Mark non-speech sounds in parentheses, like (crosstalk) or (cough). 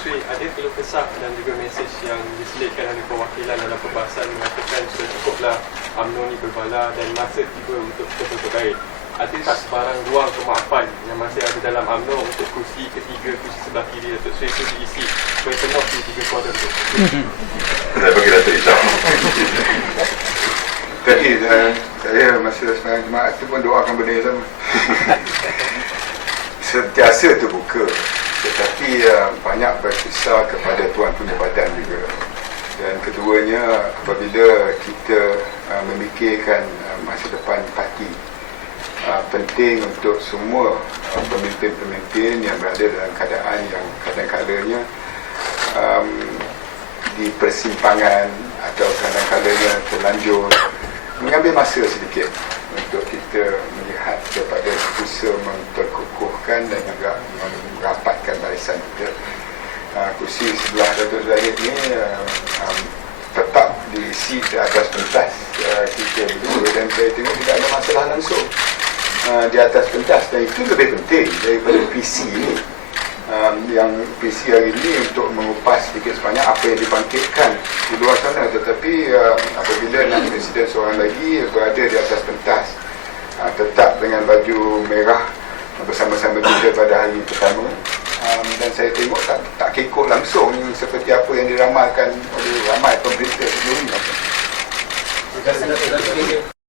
Sri, ada keluh kesah dan juga mesej yang diselitkan oleh perwakilan dalam perbahasan mengatakan sudah cukuplah UMNO ni berbala dan masa tiba untuk betul-betul baik. Ada tak sebarang ruang kemaafan yang masih ada dalam UMNO untuk kursi ketiga, kursi sebelah kiri Datuk Sri itu diisi supaya penuh di tiga kuadran itu? Saya bagi Datuk Izzah. Tadi uh, saya masa semayang jemaat tu pun doakan benda yang sama. (laughs) Sentiasa terbuka tetapi uh, banyak berkisar kepada Tuan Punya Badan juga. Dan keduanya apabila kita uh, memikirkan uh, masa depan parti uh, penting untuk semua uh, pemimpin-pemimpin yang berada dalam keadaan yang kadang-kadangnya um, di persimpangan atau kadang-kadangnya terlanjur mengambil masa sedikit untuk kita melihat kepada usaha memperkukuhkan dan juga merapatkan barisan kita. Uh, kursi sebelah Datuk Zahid ni uh, um, tetap diisi di atas pentas uh, kita berdua. Dan saya tengok tidak ada masalah langsung. Uh, di atas pentas. Dan itu lebih penting daripada PC ini um, yang PC hari ini untuk mengupas sedikit sebanyak apa yang dibangkitkan di luar sana. Tetapi uh, apabila nanti presiden seorang lagi berada di atas pentas uh, tetap dengan baju merah bersama-sama kita pada hari pertama um, dan saya tengok tak, tak kekok langsung seperti apa yang diramalkan oleh ramai pemberita kasih Datuk.